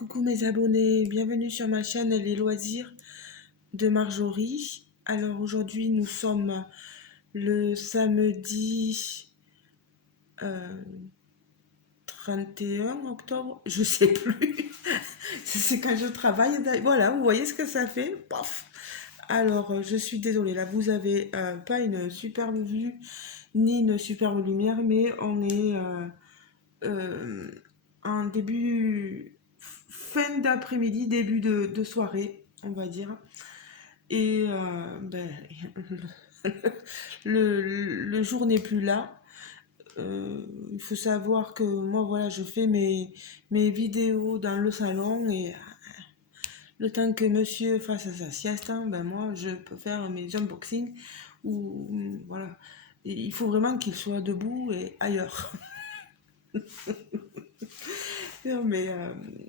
Coucou mes abonnés, bienvenue sur ma chaîne Les Loisirs de Marjorie. Alors aujourd'hui nous sommes le samedi euh, 31 octobre, je sais plus, c'est quand je travaille. Voilà, vous voyez ce que ça fait. Paf. Alors je suis désolée, là vous avez pas une superbe vue ni une superbe lumière, mais on est euh, en début, fin d'après-midi, début de soirée, on va dire. Et le jour n'est plus là. Il faut savoir que moi, voilà, je fais mes vidéos dans le salon et le temps que monsieur fasse sa sieste, hein, ben moi, je peux faire mes unboxings ou voilà. Et il faut vraiment qu'il soit debout et ailleurs. Non, mais,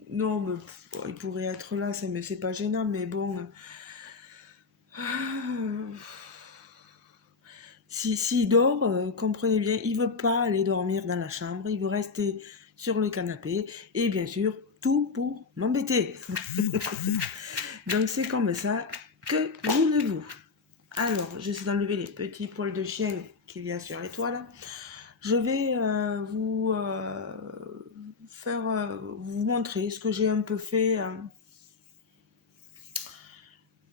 non, mais bon, il pourrait être là, c'est pas gênant, mais bon. S'il dort, comprenez bien, il veut pas aller dormir dans la chambre, il veut rester sur le canapé, et bien sûr, tout pour m'embêter. Donc c'est comme ça, que voulez-vous? Alors, j'essaie d'enlever les petits poils de chien qu'il y a sur les toiles. Je vais vous montrer ce que j'ai un peu fait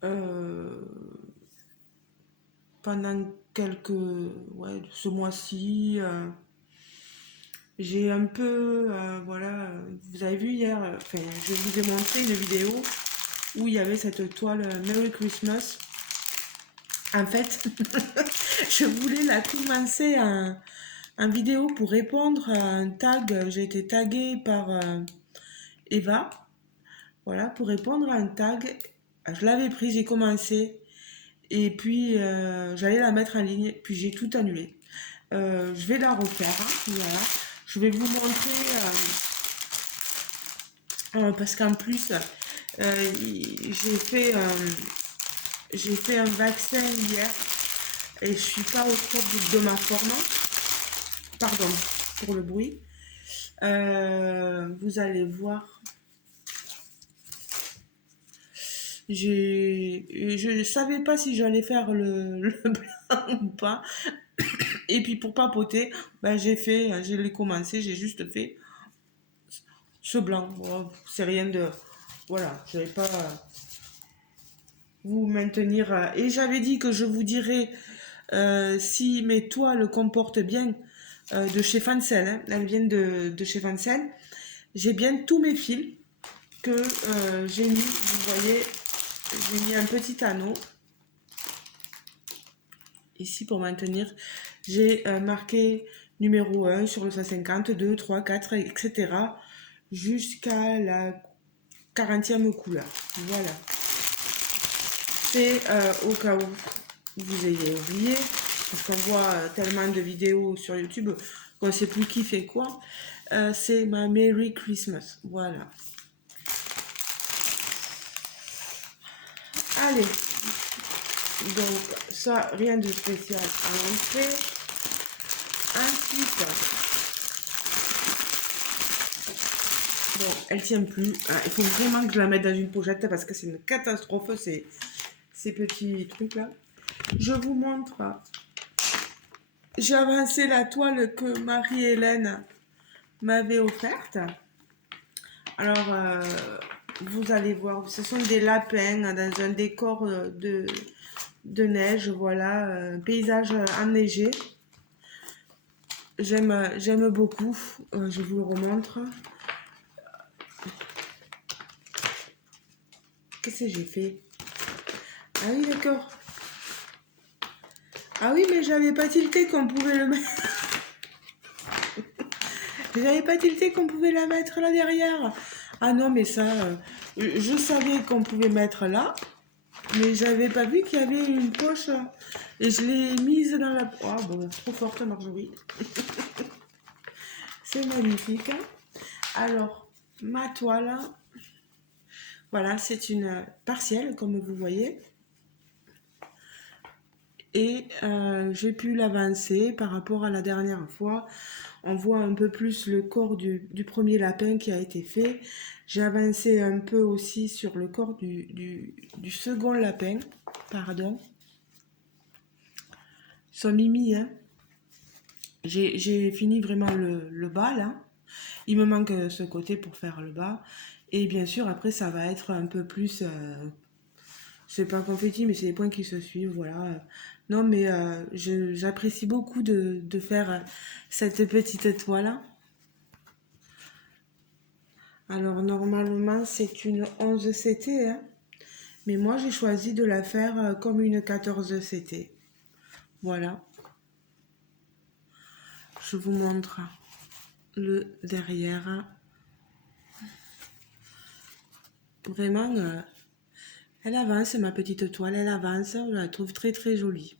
euh, pendant ce mois-ci. J'ai un peu, voilà, vous avez vu hier, enfin, je vous ai montré une vidéo où il y avait cette toile Merry Christmas. En fait, je voulais la commencer en vidéo pour répondre à un tag. J'ai été taguée par Eva, voilà, pour répondre à un tag. Je l'avais pris, j'ai commencé, et puis j'allais la mettre en ligne, puis j'ai tout annulé. Je vais la refaire, hein, voilà. Je vais vous montrer, parce qu'en plus, j'ai fait un vaccin hier et je suis pas au top de ma forme. Pardon pour le bruit. Vous allez voir. Je ne savais pas si j'allais faire le blanc ou pas. Et puis pour papoter, ben je l'ai commencé, j'ai juste fait ce blanc. Bon, c'est rien de, voilà, je vais pas vous maintenir. Et j'avais dit que je vous dirais si mes toiles comportent bien de chez Fancel, hein, elles viennent de chez Fancel. J'ai bien tous mes fils que j'ai mis, vous voyez, j'ai mis un petit anneau ici pour maintenir. J'ai marqué numéro 1 sur le 150, 2, 3, 4, etc. jusqu'à la 40e couleur. Voilà. C'est au cas où vous ayez oublié, parce qu'on voit tellement de vidéos sur YouTube qu'on ne sait plus qui fait quoi. C'est ma Merry Christmas. Voilà. Allez. Donc, ça, rien de spécial à montrer. Ensuite, bon, elle tient plus. Hein, il faut vraiment que je la mette dans une pochette parce que c'est une catastrophe, ces petits trucs-là. Je vous montre. J'ai avancé la toile que Marie-Hélène m'avait offerte. Alors, vous allez voir, ce sont des lapins dans un décor de neige, voilà, un paysage enneigé. J'aime beaucoup, je vous le remontre. Qu'est-ce que j'ai fait? Ah oui, d'accord. Ah oui, mais j'avais pas tilté qu'on pouvait le mettre. J'avais pas tilté qu'on pouvait la mettre là derrière. Ah non, mais ça, je savais qu'on pouvait mettre là, mais j'avais pas vu qu'il y avait une poche. Et je l'ai mise dans la... Oh, bon, trop forte, Marjorie. C'est magnifique. Alors, ma toile, voilà, c'est une partielle, comme vous voyez. Et j'ai pu l'avancer par rapport à la dernière fois. on voit un peu plus le corps du premier lapin qui a été fait. J'ai avancé un peu aussi sur le corps du second lapin, pardon. Ils sont mimi, hein. J'ai fini vraiment le bas, là. Il me manque ce côté pour faire le bas. Et bien sûr, après, ça va être un peu plus... c'est pas confetti, mais c'est les points qui se suivent, voilà. Non, mais j'apprécie beaucoup de faire cette petite toile. Alors, normalement, c'est une 11 CT, hein. Mais moi, j'ai choisi de la faire comme une 14 CT. Voilà. Je vous montre le derrière. Vraiment, elle avance, ma petite toile, elle avance. Je la trouve très très jolie.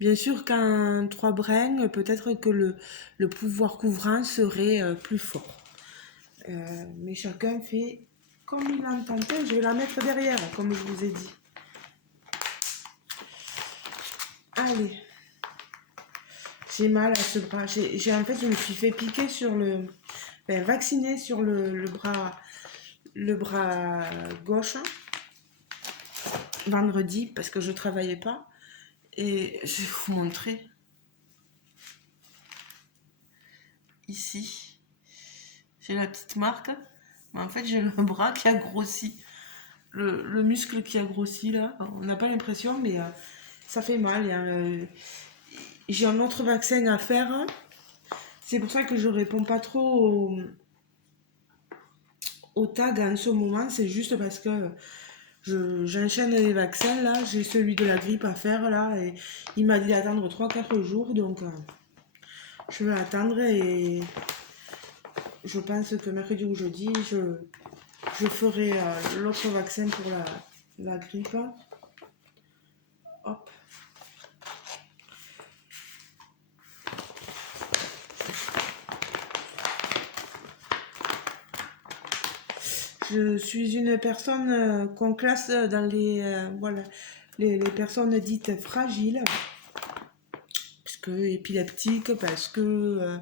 Bien sûr qu'en 3 brins, peut-être que le pouvoir couvrant serait plus fort. Mais chacun fait comme il entend. Je vais la mettre derrière, comme je vous ai dit. Allez. J'ai mal à ce bras. En fait, je me suis fait piquer sur le... vacciner sur le bras gauche vendredi parce que je travaillais pas. Et je vais vous montrer. Ici. J'ai la petite marque. Mais en fait, j'ai le bras qui a grossi. Le muscle qui a grossi, là. On n'a pas l'impression, mais ça fait mal. J'ai un autre vaccin à faire. C'est pour ça que je réponds pas trop au tag en ce moment. C'est juste parce que j'enchaîne les vaccins, là. J'ai celui de la grippe à faire, là. Et il m'a dit d'attendre 3-4 jours. Donc, je vais attendre et je pense que mercredi ou jeudi, je ferai l'autre vaccin pour la grippe. Hop. Je suis une personne qu'on classe dans voilà, les personnes dites fragiles, parce que épileptiques, parce que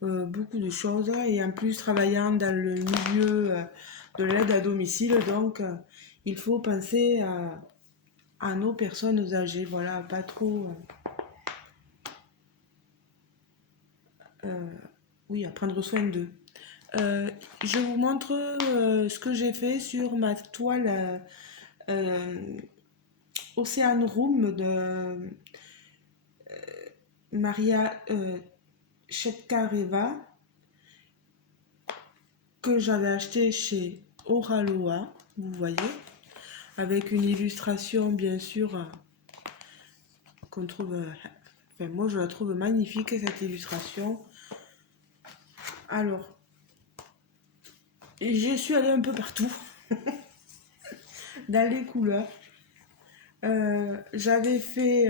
beaucoup de choses, et en plus travaillant dans le milieu de l'aide à domicile, donc il faut penser à nos personnes âgées, voilà, pas trop... oui, à prendre soin d'eux. Je vous montre ce que j'ai fait sur ma toile Ocean Room de Maria Chetkareva que j'avais acheté chez Oraloa, vous voyez, avec une illustration bien sûr qu'on trouve... enfin, moi je la trouve magnifique cette illustration. Alors, j'y suis allée un peu partout dans les couleurs. J'avais fait...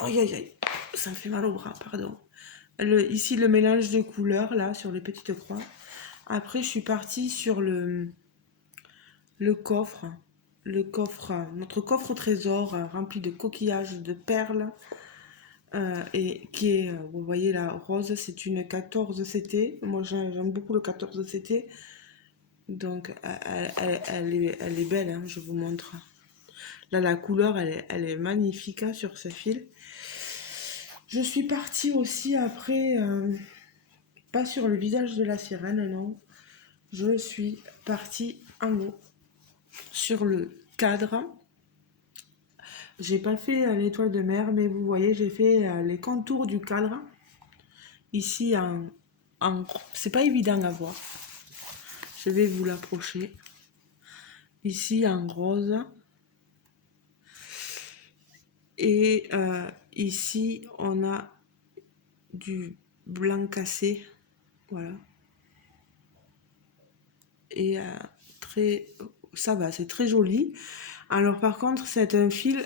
Aïe aïe aïe, ça me fait mal au bras, pardon. Ici le mélange de couleurs là sur les petites croix. Après je suis partie sur le coffre. Notre coffre au trésor rempli de coquillages, de perles. Et qui est, vous voyez la rose, c'est une 14 CT. Moi j'aime beaucoup le 14 CT. Donc elle est belle, hein, je vous montre. Là la couleur elle est magnifique hein, sur ce fil. Je suis partie aussi après, pas sur le visage de la sirène, non. Je suis partie en haut, sur le cadre. J'ai pas fait l'étoile de mer, mais vous voyez, j'ai fait les contours du cadre. Ici, c'est pas évident à voir. Je vais vous l'approcher. Ici, en rose. Et ici, on a du blanc cassé. Voilà. Et ça va, c'est très joli. Alors par contre, c'est un fil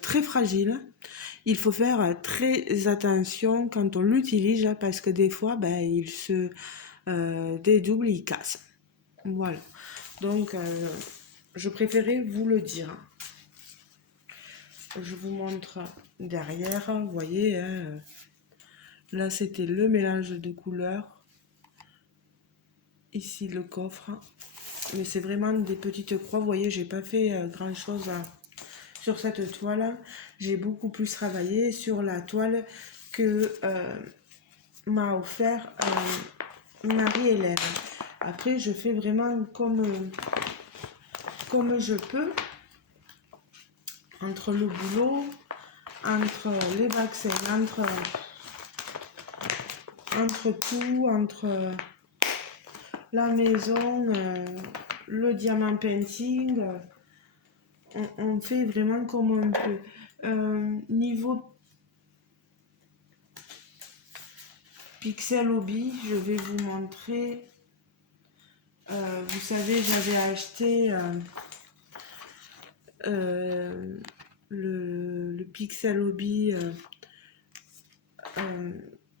très fragile. Il faut faire très attention quand on l'utilise parce que des fois, ben, il se dédouble, il casse. Voilà. Donc, je préférais vous le dire. Je vous montre derrière, vous voyez, hein, Là, c'était le mélange de couleurs. Ici, le coffre. Mais c'est vraiment des petites croix. Vous voyez, j'ai pas fait grand-chose sur cette toile. J'ai beaucoup plus travaillé sur la toile que m'a offert Marie-Hélène. Après, je fais vraiment comme je peux. Entre le boulot, entre les vaccins, entre tout, entre la maison, le diamant painting, on fait vraiment comme on peut. Niveau Pixel Hobby, je vais vous montrer. Vous savez, j'avais acheté le Pixel Hobby,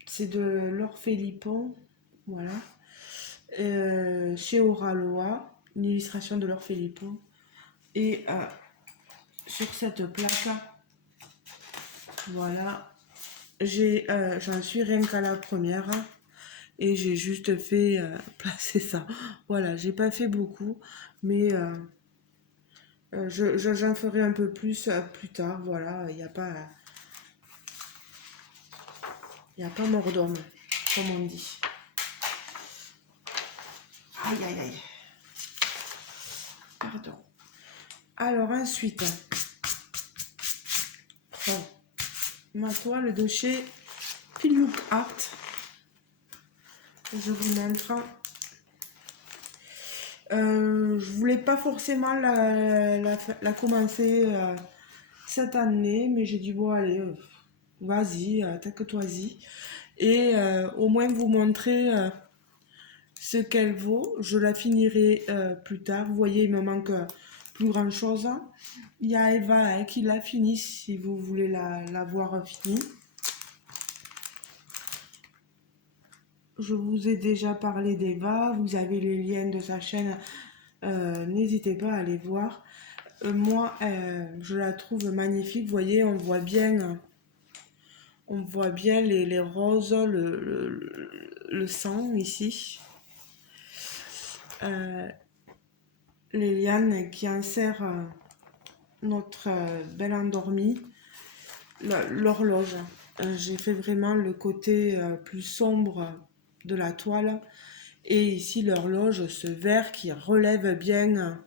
c'est de l'Orphélippon, voilà. Chez Oraloa, une illustration de l'Orphélippon. Et sur cette plaque, voilà, j'en suis rien qu'à la première. Et j'ai juste fait placer ça. Voilà, j'ai pas fait beaucoup, mais j'en ferai un peu plus plus tard. Voilà, il n'y a pas mort d'homme, comme on dit. Aïe, aïe, aïe. Pardon. Alors ensuite, ma toile de chez Feel Look Art. Je vous montre. Je voulais pas forcément la commencer cette année, mais j'ai dit bon allez, vas-y, attaque-toi-y. Et au moins vous montrer ce qu'elle vaut. Je la finirai plus tard. Vous voyez, il me manque plus grand chose. Il y a Eva qui l'a fini si vous voulez la voir finie. Je vous ai déjà parlé d'Eva. Vous avez les liens de sa chaîne. N'hésitez pas à aller voir. Moi, je la trouve magnifique. Vous voyez, on voit bien les roses, le sang ici. Les lianes qui enserrent notre belle endormie. L'horloge. J'ai fait vraiment le côté plus sombre de la toile. Et ici, l'horloge, ce vert qui relève bien.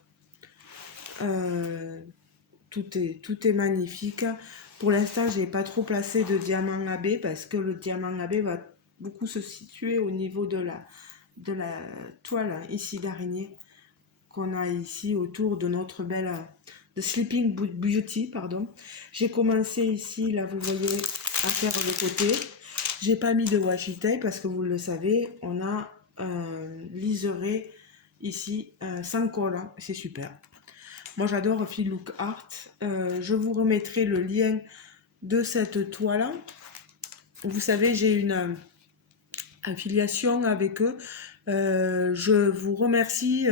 Tout est magnifique. Pour l'instant, j'ai pas trop placé de diamant AB parce que le diamant AB va beaucoup se situer au niveau de la toile ici d'araignée qu'on a ici autour de notre belle de Sleeping Beauty, pardon. J'ai commencé ici, là vous voyez, à faire le côté. J'ai pas mis de washi tape parce que vous le savez, on a un liseré ici sans colle, c'est super. Moi j'adore Feel Look Art. Je vous remettrai le lien de cette toile. Vous savez, j'ai une affiliation avec eux. Je vous remercie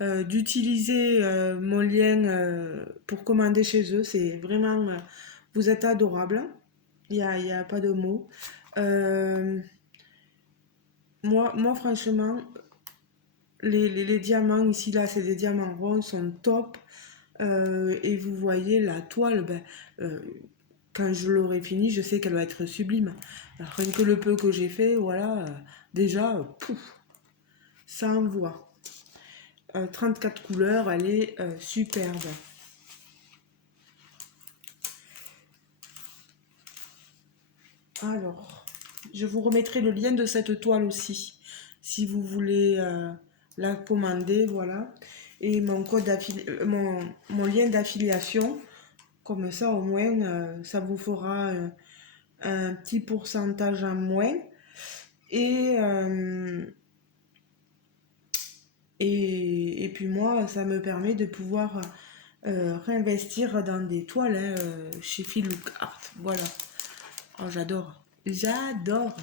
d'utiliser mon lien pour commander chez eux. C'est vraiment... vous êtes adorables. Il y a pas de mots. Moi, franchement, les diamants ici, là, c'est des diamants ronds, sont top. Et vous voyez la toile, quand je l'aurai fini, je sais qu'elle va être sublime. Alors, rien que le peu que j'ai fait, voilà, déjà, pouf, ça envoie. 34 couleurs, elle est superbe. Alors, je vous remettrai le lien de cette toile aussi, si vous voulez la commander, voilà. Et mon code mon lien d'affiliation, comme ça au moins, ça vous fera un petit pourcentage en moins. Et puis moi, ça me permet de pouvoir réinvestir dans des toiles chez Feel Look Art. Voilà. Oh, j'adore. J'adore.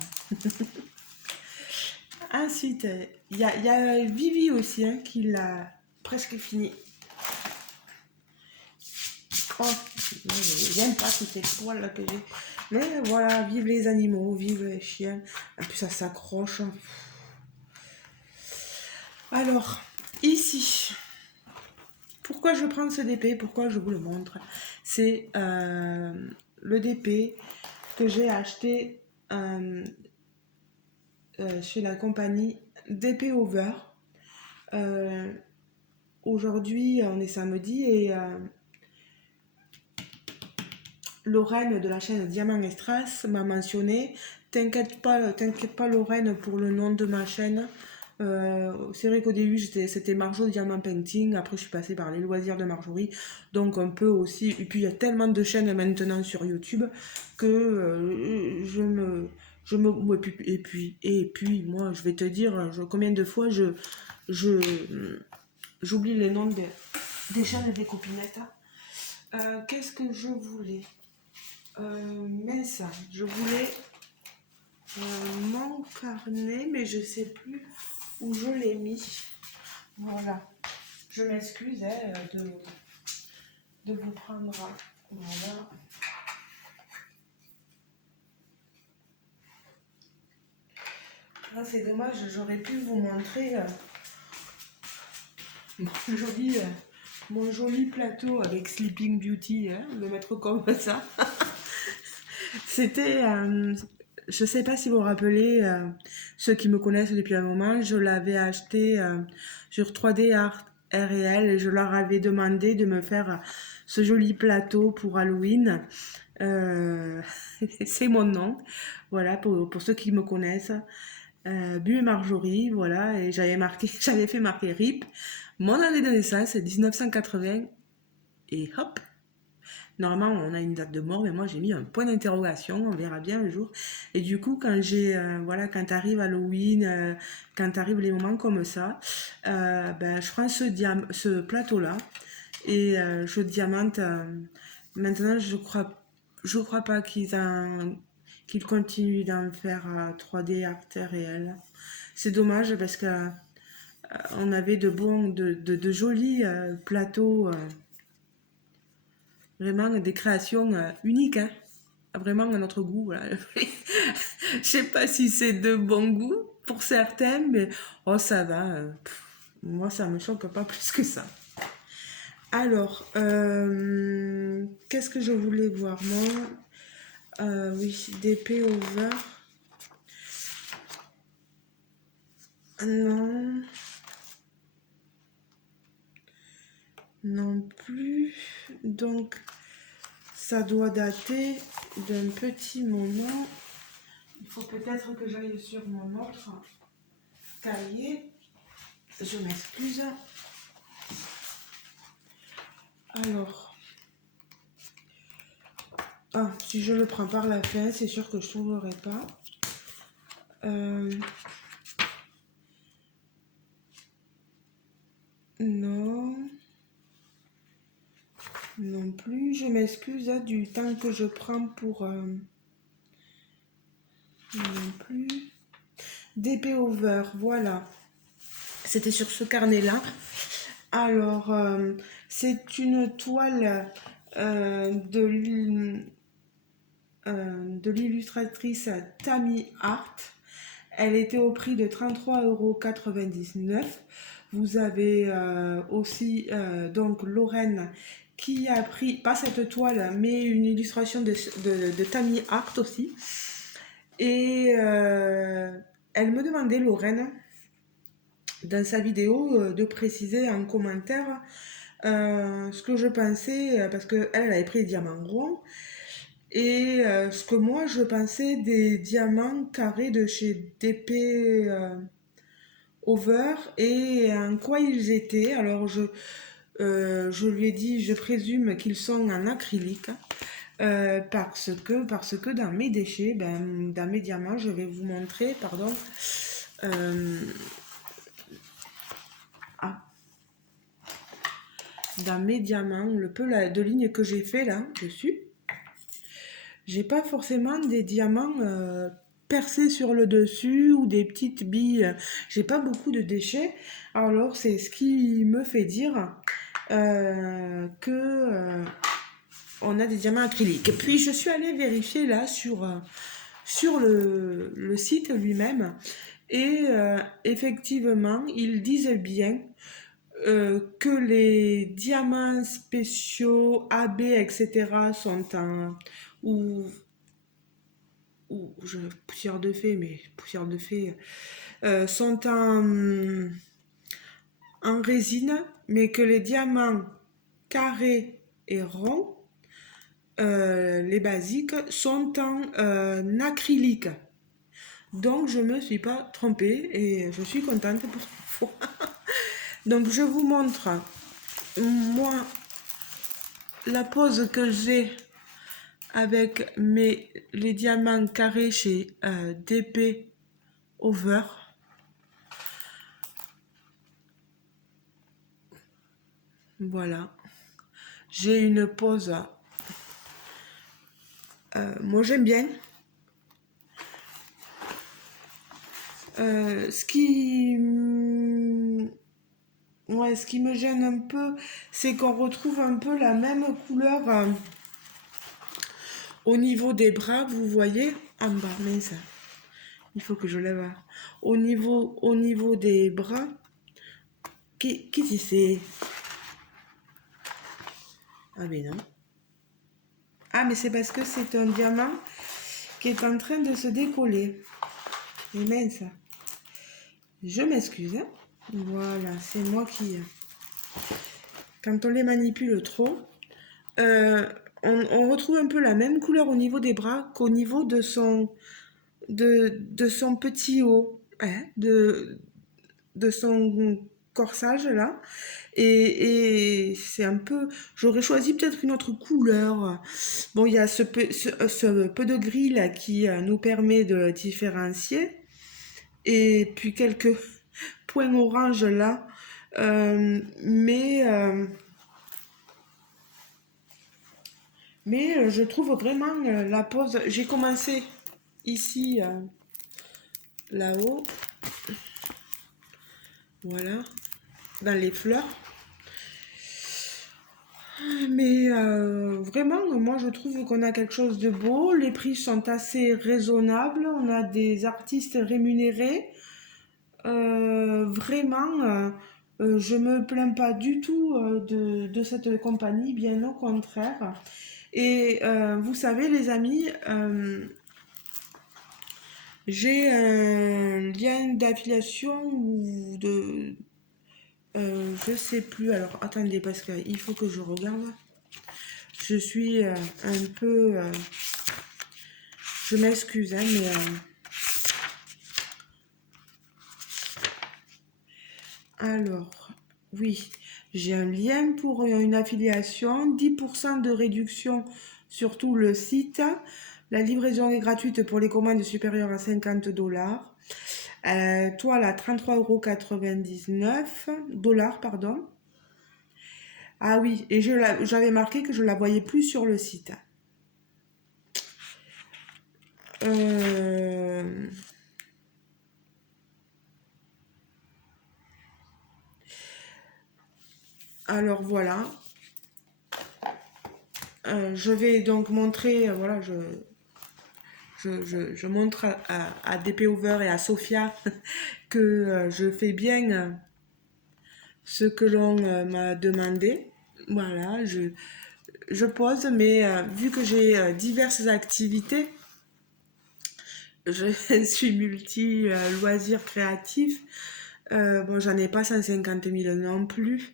Ensuite, il y a Vivi aussi qui l'a presque fini. Oh, j'aime pas toutes ces toiles que j'ai. Mais voilà, vive les animaux, vive les chiens. En plus, ça s'accroche. Alors, ici, pourquoi je prends ce DP? Pourquoi je vous le montre? C'est le DP que j'ai acheté chez la compagnie DP Over. Euh, Aujourd'hui, on est samedi et Lorraine de la chaîne Diamant Extras m'a mentionné. T'inquiète pas Lorraine pour le nom de ma chaîne. C'est vrai qu'au début c'était Marjo Diamant Painting, après je suis passée par les loisirs de Marjorie, donc on peut aussi, et puis il y a tellement de chaînes maintenant sur YouTube que et puis moi je vais te dire combien de fois je j'oublie les noms des chaînes des copinettes. Qu'est-ce que je voulais? Mince, je voulais mon carnet, mais je sais plus où je l'ai mis. Voilà. Je m'excuse de vous prendre. Voilà. Là, c'est dommage, j'aurais pu vous montrer mon joli plateau avec Sleeping Beauty, hein, le mettre comme ça. C'était, je sais pas si vous vous rappelez, ceux qui me connaissent depuis un moment, je l'avais acheté sur 3D Art RL et je leur avais demandé de me faire ce joli plateau pour Halloween. Euh, c'est mon nom, voilà, pour ceux qui me connaissent. Bu et Marjorie, voilà, et j'avais fait marquer RIP, mon année de naissance, 1980, et hop, normalement, on a une date de mort, mais moi j'ai mis un point d'interrogation, on verra bien un jour. Et du coup, voilà, quand arrive Halloween, quand arrivent les moments comme ça, ben, je prends ce plateau-là et je diamante. Maintenant, je crois pas qu'ils continuent d'en faire 3D art réel. C'est dommage parce que on avait de jolis plateaux. Vraiment des créations uniques, hein. Vraiment à notre goût. Voilà. Je sais pas si c'est de bon goût pour certains, mais oh ça va. Moi ça me choque pas plus que ça. Alors, qu'est-ce que je voulais voir moi? Oui, DP over. Non, non plus. Donc, ça doit dater d'un petit moment. Il faut peut-être que j'aille sur mon autre cahier. Je m'excuse. Alors, si je le prends par la fin, c'est sûr que je ne trouverai pas. Non. Non plus. Je m'excuse du temps que je prends pour... non plus. DP Over, voilà. C'était sur ce carnet-là. Alors, c'est une toile de l'illustratrice Tammy Hart. Elle était au prix de 33,99 €. Vous avez aussi donc Lorraine qui a pris, pas cette toile, mais une illustration de Tammy Hart aussi. Et elle me demandait, Lorraine, dans sa vidéo, de préciser en commentaire ce que je pensais, parce qu'elle avait pris des diamants ronds, et ce que moi je pensais des diamants carrés de chez DP Over et en quoi ils étaient. Alors je lui ai dit, je présume qu'ils sont en acrylique. Parce que dans mes déchets, dans mes diamants, je vais vous montrer, pardon, dans mes diamants, le peu de lignes que j'ai fait là dessus, j'ai pas forcément des diamants percés sur le dessus ou des petites billes. J'ai pas beaucoup de déchets. Alors c'est ce qui me fait dire que on a des diamants acryliques. Et puis je suis allée vérifier là sur le site lui-même. Et effectivement, ils disent bien que les diamants spéciaux AB, etc. sont en... poussière de fée, mais poussière de fée, sont en résine, mais que les diamants carrés et ronds, les basiques, sont en acrylique. Donc je me suis pas trompée et je suis contente pour une fois. Donc je vous montre moi la pose que j'ai avec les diamants carrés chez DP Over. Voilà. J'ai une pose. Moi j'aime bien. Ce qui me gêne un peu, c'est qu'on retrouve un peu la même couleur au niveau des bras, vous voyez, en bas, mais ça, il faut que je lève. Au niveau des bras, qui c'est? Ah mais non. Ah mais c'est parce que c'est un diamant qui est en train de se décoller. Et mince. Je m'excuse. Hein. Voilà, c'est moi qui... Quand on les manipule trop, on retrouve un peu la même couleur au niveau des bras qu'au niveau de son petit haut, hein, de son corsage là. Et c'est un peu... J'aurais choisi peut-être une autre couleur. Bon, il y a ce peu de gris là qui nous permet de différencier. Et puis quelques points orange là. Mais je trouve vraiment la pose... J'ai commencé ici, là-haut. Voilà. Dans les fleurs. Mais vraiment, moi je trouve qu'on a quelque chose de beau. Les prix sont assez raisonnables. On a des artistes rémunérés. Vraiment, je me plains pas du tout de cette compagnie, bien au contraire. Et vous savez, les amis, j'ai un lien d'affiliation ou de... je sais plus. Alors, attendez, parce qu'il faut que je regarde. Je suis un peu... je m'excuse, hein, mais... alors, oui, j'ai un lien pour une affiliation. 10% de réduction sur tout le site. La livraison est gratuite pour les commandes supérieures à 50 $. Toile à 33,99 $, pardon. Ah oui, et j'avais marqué que je la voyais plus sur le site. Alors voilà. Je vais donc montrer, voilà, je montre à DP Over et à Sophia que je fais bien ce que l'on m'a demandé. Voilà, je pose, mais vu que j'ai diverses activités, je suis multi-loisirs créatifs. Bon, j'en ai pas 150 000 non plus,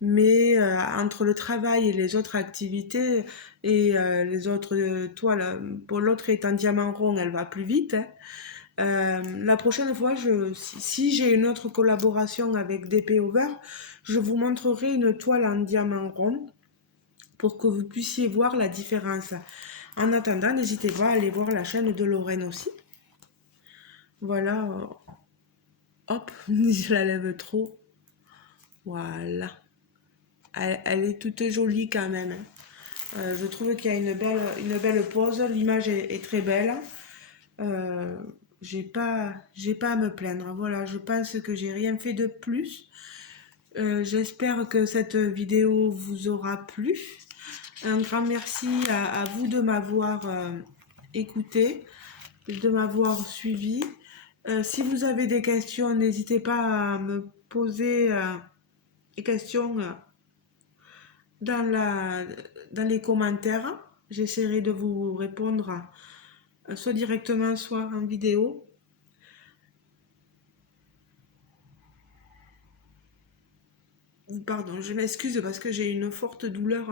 mais entre le travail et les autres activités et les autres toiles, pour l'autre est en diamant rond, elle va plus vite. Hein. La prochaine fois, si j'ai une autre collaboration avec DP Over, je vous montrerai une toile en diamant rond pour que vous puissiez voir la différence. En attendant, n'hésitez pas à aller voir la chaîne de Lorraine aussi. Voilà. Hop, je la lève trop. Voilà. Elle est toute jolie quand même. Je trouve qu'il y a une belle pose. L'image est très belle. J'ai pas à me plaindre. Voilà, je pense que j'ai rien fait de plus. J'espère que cette vidéo vous aura plu. Un grand merci à vous de m'avoir écouté, de m'avoir suivi. Si vous avez des questions, n'hésitez pas à me poser des questions dans, dans les commentaires. J'essaierai de vous répondre soit directement, soit en vidéo. Pardon, je m'excuse parce que j'ai une forte douleur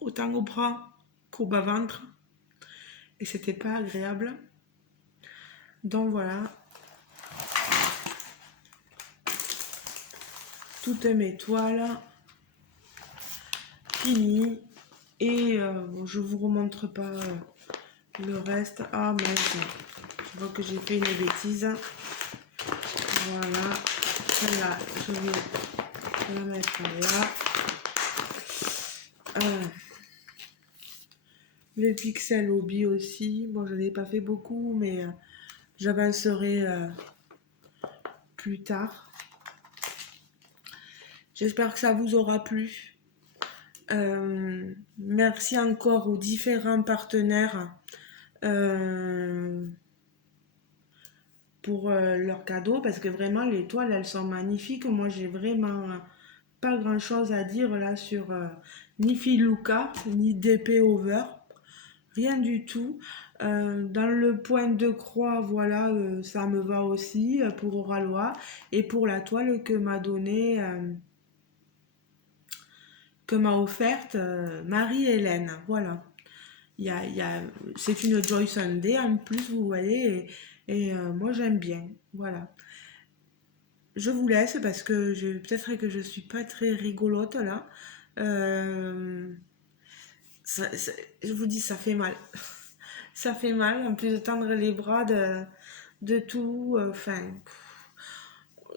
autant au bras qu'au bas-ventre et c'était pas agréable. Donc voilà, toutes mes toiles finies et bon, je vous remontre pas le reste. Ah mince, je vois que j'ai fait une bêtise. Voilà, celle-là, je vais la mettre là. Le pixel hobby aussi. Bon, je n'ai pas fait beaucoup, mais j'avancerai plus tard. J'espère que ça vous aura plu. Merci encore aux différents partenaires pour leurs cadeaux, parce que vraiment, les toiles, elles sont magnifiques. Moi, j'ai vraiment pas grand-chose à dire là sur ni Filuka, ni DP Over. Rien du tout. Dans le point de croix, voilà, ça me va aussi pour Oralois. Et pour la toile que m'a donnée, que m'a offerte Marie-Hélène. Voilà. C'est une Joy Sunday en plus, vous voyez. Et moi, j'aime bien. Voilà. Je vous laisse parce que peut-être que je suis pas très rigolote là. Euh, je vous dis, ça fait mal. Ça fait mal, en plus de tendre les bras de tout. Enfin,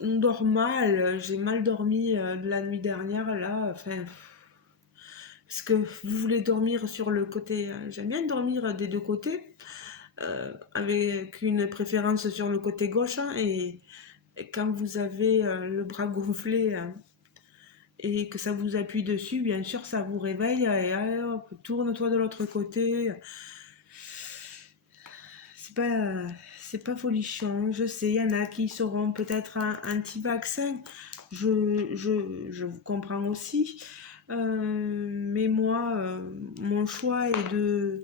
on dort mal. J'ai mal dormi de la nuit dernière, là. Enfin, parce que vous voulez dormir sur le côté. J'aime bien dormir des deux côtés, avec une préférence sur le côté gauche. Hein, et quand vous avez le bras gonflé et que ça vous appuie dessus, bien sûr, ça vous réveille. Et allez, hop, tourne-toi de l'autre côté. C'est pas, c'est pas folichon, je sais, il y en a qui seront peut-être anti-vaccin, je vous comprends aussi, mais moi, mon choix est de...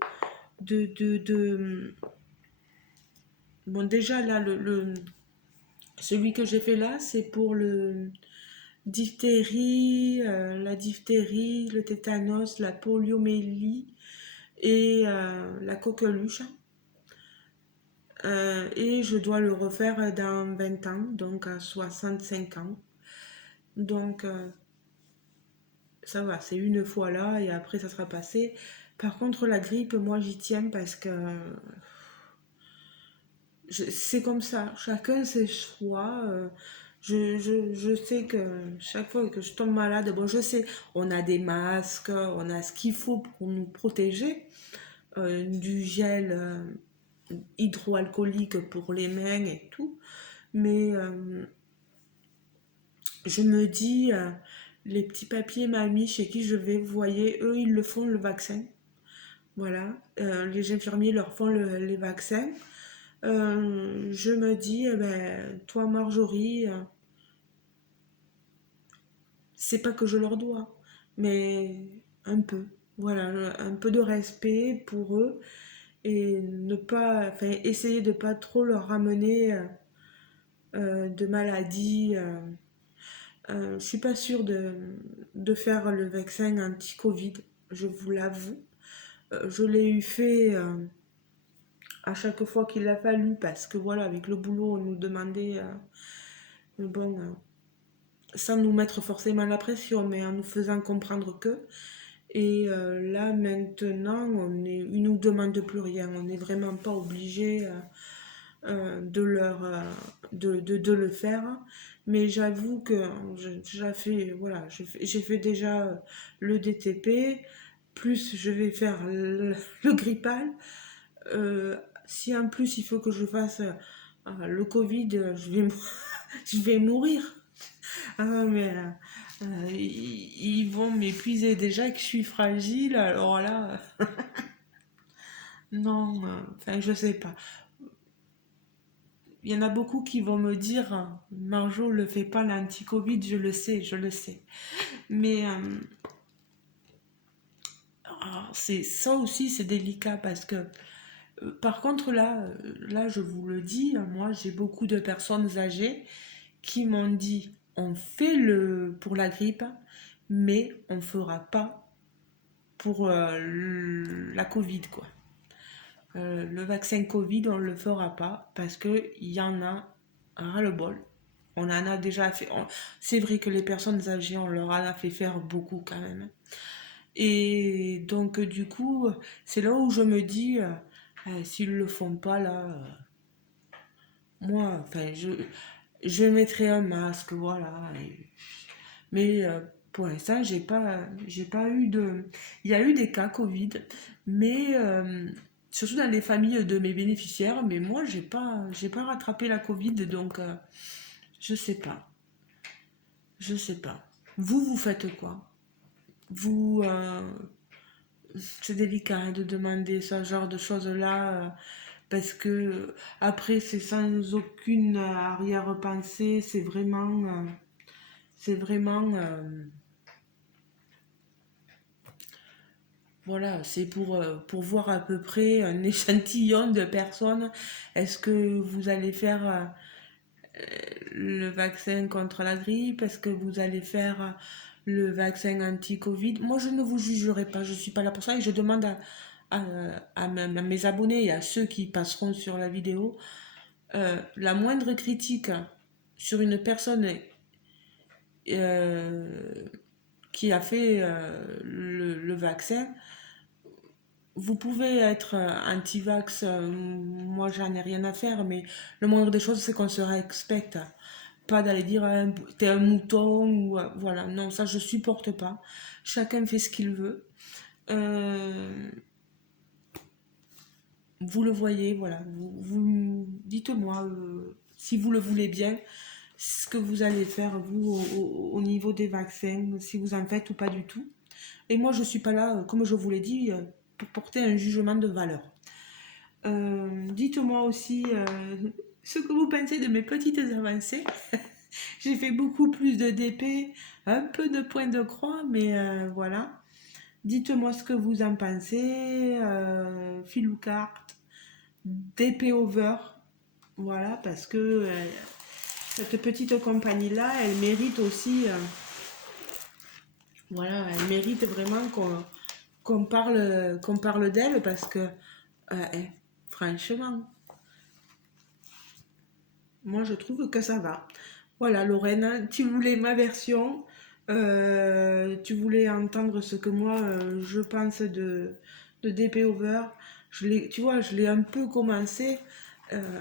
Bon, déjà, là, celui que j'ai fait là, c'est pour le diphtérie, la diphtérie, le tétanos, la poliomyélie et la coqueluche. Et je dois le refaire dans 20 ans, donc à 65 ans. Donc ça va, c'est une fois là et après ça sera passé. Par contre, la grippe, moi j'y tiens parce que c'est comme ça, chacun ses choix. Je sais que chaque fois que je tombe malade, bon, je sais, on a des masques, on a ce qu'il faut pour nous protéger, du gel hydroalcoolique pour les mains et tout. Mais je me dis, les petits papiers mamie chez qui je vais, vous voyez, eux, ils le font, le vaccin. Voilà, les infirmiers leur font les vaccins. Je me dis, eh ben, toi Marjorie, c'est pas que je leur dois, mais un peu. Voilà, un peu de respect pour eux et ne pas, enfin, essayer de pas trop leur ramener de maladies. Je suis pas sûre de faire le vaccin anti-Covid, je vous l'avoue. Je l'ai eu fait à chaque fois qu'il a fallu parce que voilà, avec le boulot, on nous demandait, bon, sans nous mettre forcément la pression, mais en nous faisant comprendre que. Et là, maintenant, ils nous demandent plus rien. On n'est vraiment pas obligé de le faire. Mais j'avoue que voilà, j'ai fait déjà le DTP, plus je vais faire le Grippal. Si en plus il faut que je fasse le Covid, je vais mourir. Ah, mais Ils vont m'épuiser déjà que je suis fragile, alors là, non, enfin, je sais pas. Il y en a beaucoup qui vont me dire, Marjo, le fais pas l'anti-Covid, je le sais, je le sais. Mais c'est ça aussi, c'est délicat parce que, par contre, là, je vous le dis, moi, j'ai beaucoup de personnes âgées qui m'ont dit, on fait le pour la grippe, mais on ne fera pas pour la Covid, quoi. Le vaccin Covid, on ne le fera pas parce qu'il y en a ras-le-bol. On en a déjà fait. C'est vrai que les personnes âgées, on leur en a fait faire beaucoup quand même. Et donc, du coup, c'est là où je me dis, s'ils ne le font pas là, moi, enfin, je mettrai un masque, voilà. Mais pour l'instant, j'ai pas eu de. Il y a eu des cas Covid, mais surtout dans les familles de mes bénéficiaires. Mais moi, j'ai pas rattrapé la Covid, donc je sais pas, je sais pas. Vous faites quoi? Vous, c'est délicat hein, de demander ce genre de choses-là parce que après, c'est sans aucune arrière-pensée. C'est vraiment. Voilà, c'est pour voir à peu près un échantillon de personnes. Est-ce que vous allez faire le vaccin contre la grippe? Est-ce que vous allez faire le vaccin anti-Covid? Moi, je ne vous jugerai pas, je ne suis pas là pour ça et je demande à mes abonnés et à ceux qui passeront sur la vidéo la moindre critique sur une personne euh, qui a fait le vaccin. Vous pouvez être anti-vax, moi j'en ai rien à faire, mais le moindre des choses c'est qu'on se respecte. Pas d'aller dire t'es un mouton ou voilà, non, ça je supporte pas. Chacun fait ce qu'il veut. Euh, vous le voyez, voilà. Dites-moi si vous le voulez bien, ce que vous allez faire vous au niveau des vaccins, si vous en faites ou pas du tout. Et moi je suis pas là, comme je vous l'ai dit, pour porter un jugement de valeur. Dites-moi aussi ce que vous pensez de mes petites avancées. J'ai fait beaucoup plus de DP, un peu de points de croix, mais voilà. Dites-moi ce que vous en pensez. Fil ou carte, DP over. Voilà, parce que cette petite compagnie-là, elle mérite aussi. Voilà, elle mérite vraiment qu'on parle d'elle parce que, franchement, moi, je trouve que ça va. Voilà, Lorraine, tu voulais ma version. Tu voulais entendre ce que moi, je pense de DP Over. Tu vois, je l'ai un peu commencé. Euh,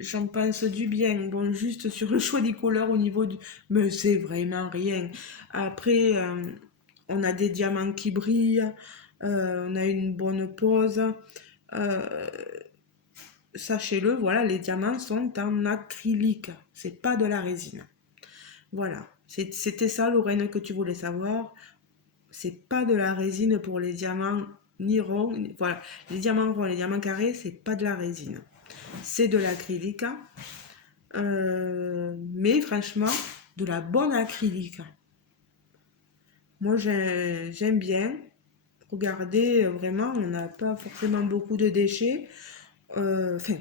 J'en pense du bien. Bon, juste sur le choix des couleurs au niveau du... Mais c'est vraiment rien. Après, on a des diamants qui brillent. On a une bonne pose. Euh, Sachez-le, voilà, les diamants sont en acrylique, c'est pas de la résine. Voilà, c'était ça, Lorraine, que tu voulais savoir. C'est pas de la résine pour les diamants ni ronds. Voilà, les diamants ronds, les diamants carrés, c'est pas de la résine. C'est de l'acrylique. Mais franchement, de la bonne acrylique. Moi, j'aime bien. Regardez, vraiment, on n'a pas forcément beaucoup de déchets. Enfin,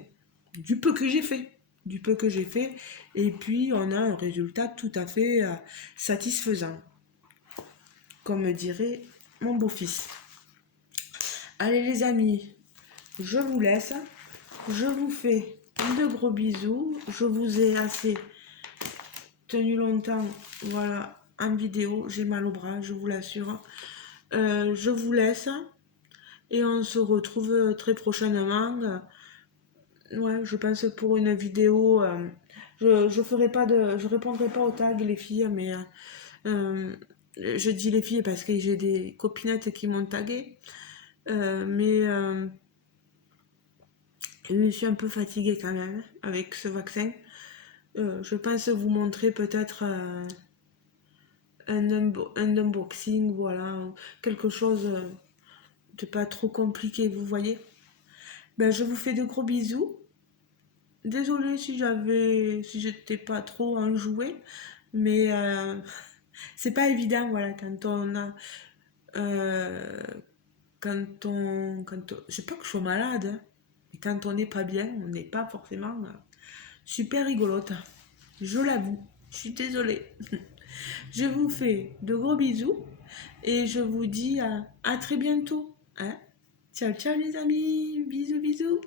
du peu que j'ai fait. Du peu que j'ai fait. Et puis, on a un résultat tout à fait satisfaisant. Comme dirait mon beau-fils. Allez les amis, je vous laisse. Je vous fais de gros bisous. Je vous ai assez tenu longtemps. Voilà, en vidéo. J'ai mal au bras, je vous l'assure. Je vous laisse. Et on se retrouve très prochainement. Ouais, je pense pour une vidéo. Je ferai pas de. Je répondrai pas aux tags, les filles, mais euh, je dis les filles parce que j'ai des copinettes qui m'ont tagué. Mais je suis un peu fatiguée quand même avec ce vaccin. Je pense vous montrer peut-être un unboxing, voilà, quelque chose de pas trop compliqué, vous voyez. Ben, je vous fais de gros bisous. Désolée si j'étais pas trop enjouée, mais c'est pas évident, voilà, quand on a, euh, je sais pas que je sois malade, hein, mais quand on n'est pas bien, on n'est pas forcément super rigolote. Je l'avoue, je suis désolée. Je vous fais de gros bisous et je vous dis à très bientôt, hein. Ciao, ciao les amis, bisous, bisous.